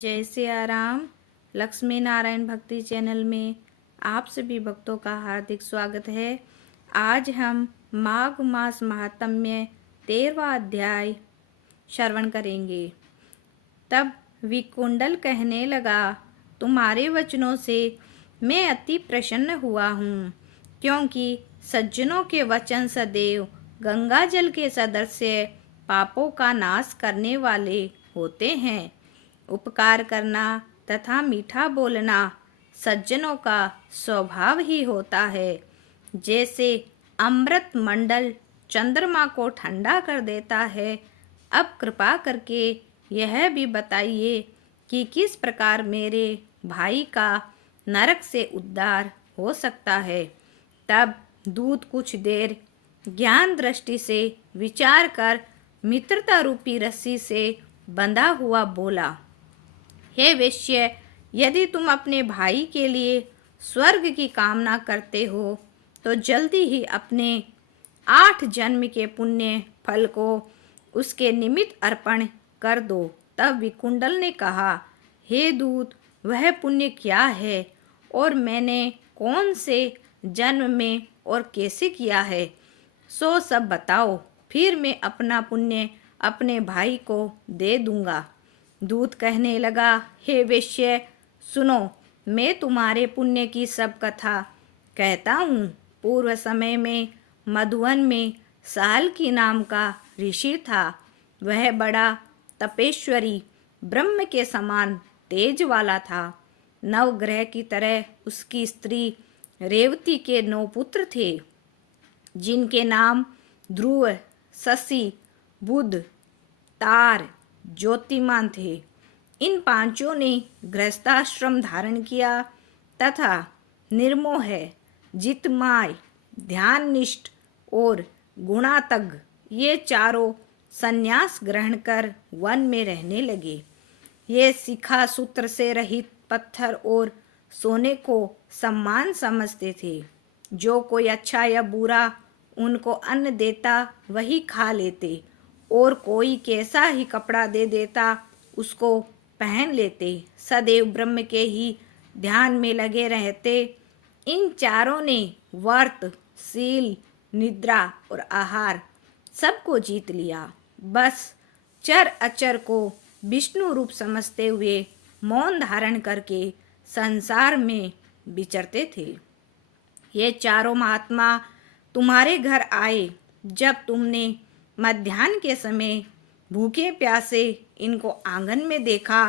जय सिया राम। लक्ष्मी नारायण भक्ति चैनल में आप सभी भक्तों का हार्दिक स्वागत है। आज हम माघ मास महात्म्य 13वां अध्याय श्रवण करेंगे। तब विकुंडल कहने लगा, तुम्हारे वचनों से मैं अति प्रसन्न हुआ हूँ, क्योंकि सज्जनों के वचन सदैव गंगा जल के सदृश पापों का नाश करने वाले होते हैं। उपकार करना तथा मीठा बोलना सज्जनों का स्वभाव ही होता है। जैसे अमृत मंडल चंद्रमा को ठंडा कर देता है, अब कृपा करके यह भी बताइए कि किस प्रकार मेरे भाई का नरक से उद्धार हो सकता है। तब दूत कुछ देर ज्ञान दृष्टि से विचार कर मित्रता रूपी रस्सी से बंधा हुआ बोला, हे वेश्य, यदि तुम अपने भाई के लिए स्वर्ग की कामना करते हो तो जल्दी ही अपने 8 जन्म के पुण्य फल को उसके निमित्त अर्पण कर दो। तब विकुंडल ने कहा, हे दूत, वह पुण्य क्या है और मैंने कौन से जन्म में और कैसे किया है, सो सब बताओ, फिर मैं अपना पुण्य अपने भाई को दे दूंगा। दूत कहने लगा, हे वेश्य, सुनो, मैं तुम्हारे पुण्य की सब कथा कहता हूँ। पूर्व समय में मधुवन में साल्की नाम का ऋषि था। वह बड़ा तपेश्वरी, ब्रह्म के समान तेज वाला था। नवग्रह की तरह उसकी स्त्री रेवती के 9 पुत्र थे, जिनके नाम ध्रुव, शशि, बुध, तार, ज्योतिमान थे। इन पांचों ने गृहस्थाश्रम धारण किया तथा निर्मोह, जितमाय, ध्याननिष्ठ और गुणातग ये चारों संन्यास ग्रहण कर वन में रहने लगे। ये शिखा सूत्र से रहित पत्थर और सोने को सम्मान समझते थे। जो कोई अच्छा या बुरा उनको अन्न देता वही खा लेते, और कोई कैसा ही कपड़ा दे देता उसको पहन लेते। सदैव ब्रह्म के ही ध्यान में लगे रहते। इन चारों ने व्रत, शील, निद्रा और आहार सबको जीत लिया। बस चर अचर को विष्णु रूप समझते हुए मौन धारण करके संसार में विचरते थे। ये चारों महात्मा तुम्हारे घर आए। जब तुमने मध्याह्न के समय भूखे प्यासे इनको आंगन में देखा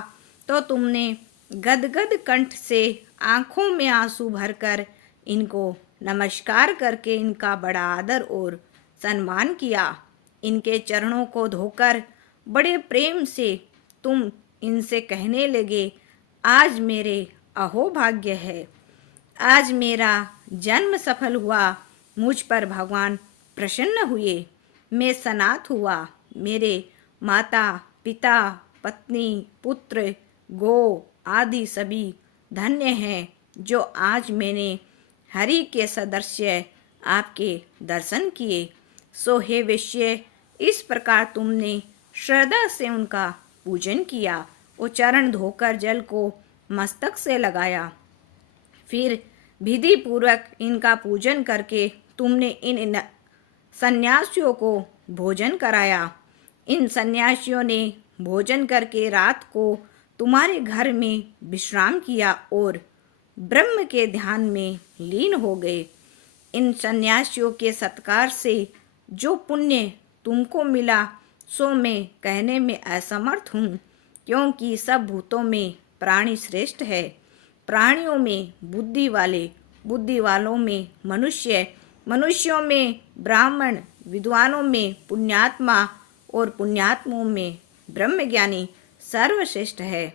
तो तुमने गदगद कंठ से आंखों में आंसू भरकर इनको नमस्कार करके इनका बड़ा आदर और सम्मान किया। इनके चरणों को धोकर बड़े प्रेम से तुम इनसे कहने लगे, आज मेरे अहोभाग्य है, आज मेरा जन्म सफल हुआ, मुझ पर भगवान प्रसन्न हुए, मैं सनाथ हुआ। मेरे माता पिता पत्नी पुत्र गो आदि सभी धन्य हैं, जो आज मैंने हरि के सदृश्य आपके दर्शन किए। सो हे वेश्य, इस प्रकार तुमने श्रद्धा से उनका पूजन किया और चरण धोकर जल को मस्तक से लगाया। फिर विधि पूर्वक इनका पूजन करके तुमने इन सन्यासियों को भोजन कराया। इन सन्यासियों ने भोजन करके रात को तुम्हारे घर में विश्राम किया और ब्रह्म के ध्यान में लीन हो गए। इन सन्यासियों के सत्कार से जो पुण्य तुमको मिला सो मैं कहने में असमर्थ हूँ, क्योंकि सब भूतों में प्राणी श्रेष्ठ है। प्राणियों में बुद्धि वाले, बुद्धि वालों में मनुष्य, मनुष्यों में ब्राह्मण, विद्वानों में पुण्यात्मा और पुण्यात्मों में ब्रह्मज्ञानी सर्वश्रेष्ठ है।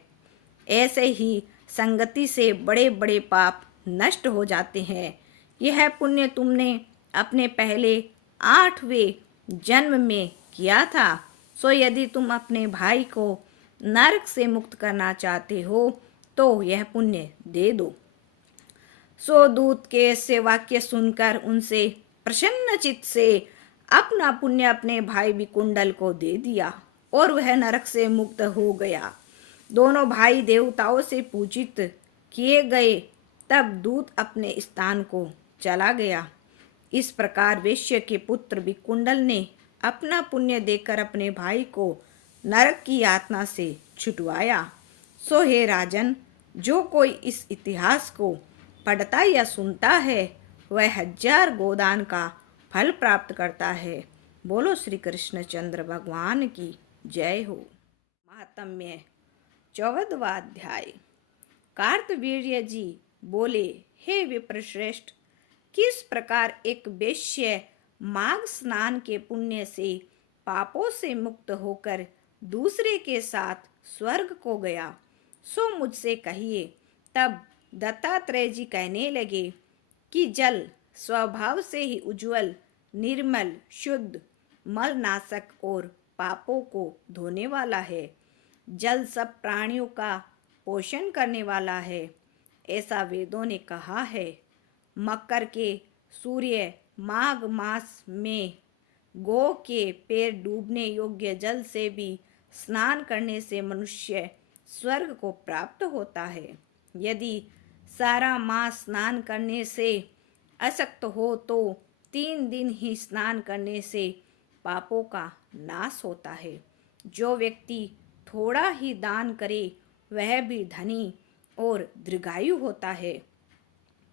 ऐसे ही संगति से बड़े बड़े पाप नष्ट हो जाते हैं। यह पुण्य तुमने अपने पहले 8वें जन्म में किया था। सो यदि तुम अपने भाई को नरक से मुक्त करना चाहते हो तो यह पुण्य दे दो। सो दूत के ऐसे वाक्य सुनकर उनसे प्रसन्न चित्त से अपना पुण्य अपने भाई विकुंडल को दे दिया और वह नरक से मुक्त हो गया। दोनों भाई देवताओं से पूजित किए गए। तब दूत अपने स्थान को चला गया। इस प्रकार वेश्य के पुत्र विकुंडल ने अपना पुण्य देकर अपने भाई को नरक की यातना से छुटवाया। सो हे राजन, जो कोई इस इतिहास को पढ़ता या सुनता है वह 1000 गोदान का फल प्राप्त करता है। बोलो श्री कृष्ण चंद्र भगवान की जय हो। महात्म्य 14वां अध्याय। कार्तवीर्य जी बोले, हे विप्रश्रेष्ठ, किस प्रकार एक वेश्य माघ स्नान के पुण्य से पापों से मुक्त होकर दूसरे के साथ स्वर्ग को गया, सो मुझसे कहिए। तब दत्तात्रेय जी कहने लगे कि जल स्वभाव से ही उज्जवल, निर्मल, शुद्ध, मलनाशक और पापों को धोने वाला है। जल सब प्राणियों का पोषण करने वाला है, ऐसा वेदों ने कहा है। मकर के सूर्य माघ मास में गौ के पैर डूबने योग्य जल से भी स्नान करने से मनुष्य स्वर्ग को प्राप्त होता है। यदि सारा मास स्नान करने से अशक्त हो तो 3 दिन ही स्नान करने से पापों का नाश होता है। जो व्यक्ति थोड़ा ही दान करे वह भी धनी और दीर्घायु होता है।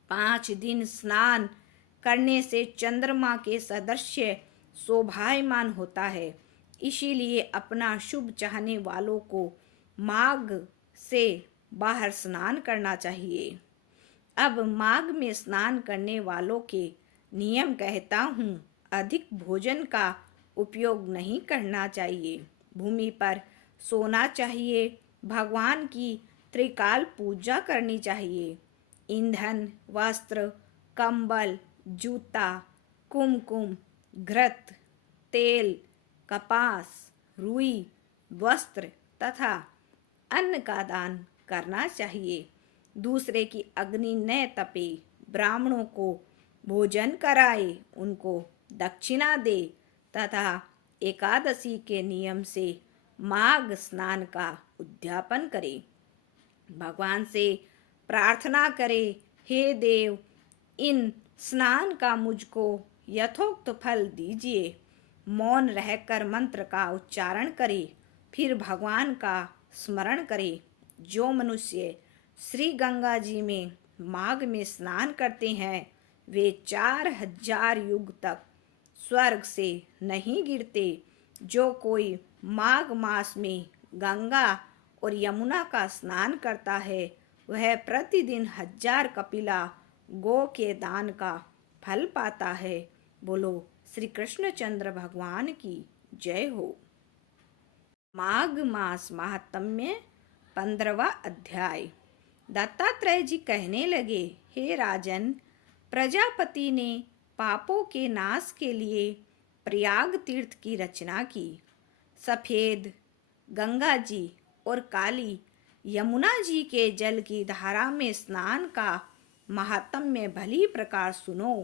5 दिन स्नान करने से चंद्रमा के सदृश्य शोभायमान होता है। इसीलिए अपना शुभ चाहने वालों को माघ से बाहर स्नान करना चाहिए। अब माघ में स्नान करने वालों के नियम कहता हूँ। अधिक भोजन का उपयोग नहीं करना चाहिए। भूमि पर सोना चाहिए। भगवान की त्रिकाल पूजा करनी चाहिए। ईंधन, वस्त्र, कंबल, जूता, कुमकुम, घृत, तेल, कपास, रुई, वस्त्र तथा अन्न का दान करना चाहिए। दूसरे की अग्नि न तपे, ब्राह्मणों को भोजन कराए, उनको दक्षिणा दे तथा एकादशी के नियम से माघ स्नान का उद्यापन करे। भगवान से प्रार्थना करे, हे देव, इन स्नान का मुझको यथोक्त फल दीजिए। मौन रहकर मंत्र का उच्चारण करे, फिर भगवान का स्मरण करे। जो मनुष्य श्री गंगा जी में माघ में स्नान करते हैं वे 4000 युग तक स्वर्ग से नहीं गिरते। जो कोई माघ मास में गंगा और यमुना का स्नान करता है वह प्रतिदिन 1000 कपिला गौ के दान का फल पाता है। बोलो श्री कृष्णचंद्र भगवान की जय हो। माघ मास महात्म्य 15वां अध्याय। दत्तात्रेय जी कहने लगे, हे राजन, प्रजापति ने पापों के नाश के लिए प्रयाग तीर्थ की रचना की। सफेद गंगा जी और काली यमुना जी के जल की धारा में स्नान का महात्म्य भली प्रकार सुनो।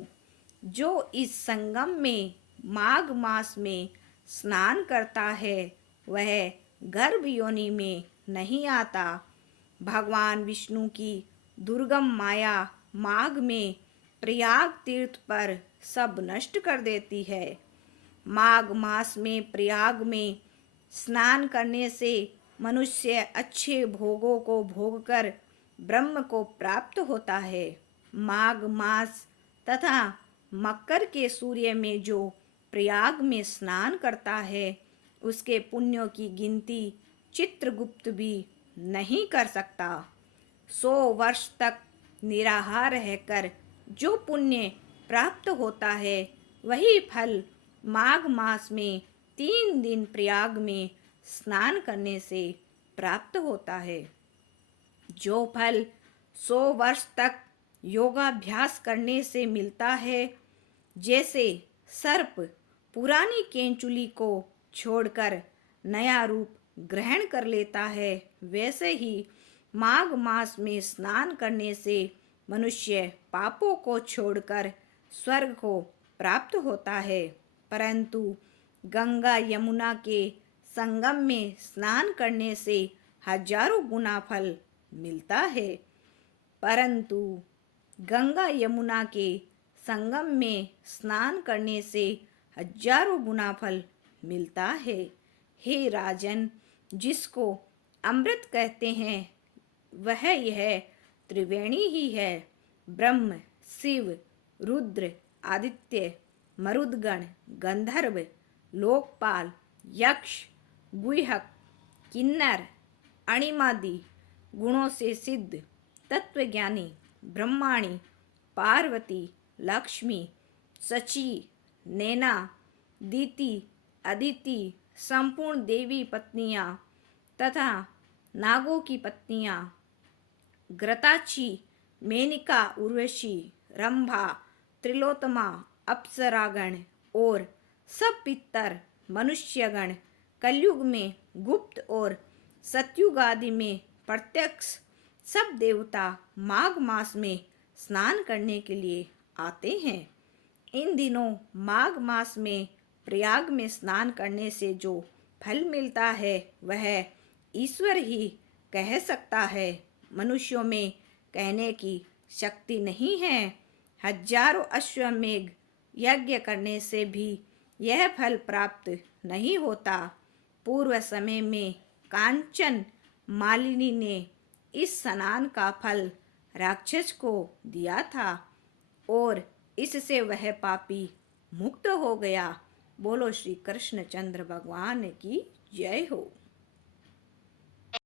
जो इस संगम में माघ मास में स्नान करता है वह गर्भ योनि में नहीं आता। भगवान विष्णु की दुर्गम माया माघ में प्रयाग तीर्थ पर सब नष्ट कर देती है। माघ मास में प्रयाग में स्नान करने से मनुष्य अच्छे भोगों को भोगकर ब्रह्म को प्राप्त होता है। माघ मास तथा मकर के सूर्य में जो प्रयाग में स्नान करता है उसके पुण्यों की गिनती चित्रगुप्त भी नहीं कर सकता। 100 वर्ष तक निराहार रहकर जो पुण्य प्राप्त होता है वही फल माघ मास में 3 दिन प्रयाग में स्नान करने से प्राप्त होता है। जो फल 100 वर्ष तक योगाभ्यास करने से मिलता है, जैसे सर्प पुरानी केंचुली को छोड़कर नया रूप ग्रहण कर लेता है, वैसे ही माघ मास में स्नान करने से मनुष्य पापों को छोड़कर स्वर्ग को प्राप्त होता है। परंतु गंगा यमुना के संगम में स्नान करने से हजारों गुना फल मिलता है, परंतु गंगा यमुना के संगम में स्नान करने से हजारों गुना फल मिलता है। हे राजन, जिसको अमृत कहते हैं वह यह त्रिवेणी ही है। ब्रह्म, शिव, रुद्र, आदित्य, मरुदगण, गंधर्व, लोकपाल, यक्ष, गुह्यक, किन्नर, अणिमादि गुणों से सिद्ध तत्वज्ञानी ब्रह्माणी, पार्वती, लक्ष्मी, सची, नैना, दीति, अदिति, संपूर्ण देवी पत्नियां तथा नागों की पत्नियां, घृताची, मेनका, उर्वशी, रंभा, त्रिलोत्तमा, अप्सरागण और सब पितर मनुष्यगण कलयुग में गुप्त और सतयुग आदि में प्रत्यक्ष सब देवता माघ मास में स्नान करने के लिए आते हैं। इन दिनों माघ मास में प्रयाग में स्नान करने से जो फल मिलता है वह ईश्वर ही कह सकता है, मनुष्यों में कहने की शक्ति नहीं है। हजारों अश्वमेघ यज्ञ करने से भी यह फल प्राप्त नहीं होता। पूर्व समय में कांचन मालिनी ने इस स्नान का फल राक्षस को दिया था और इससे वह पापी मुक्त हो गया। बोलो श्री कृष्णचंद्र भगवान की जय हो।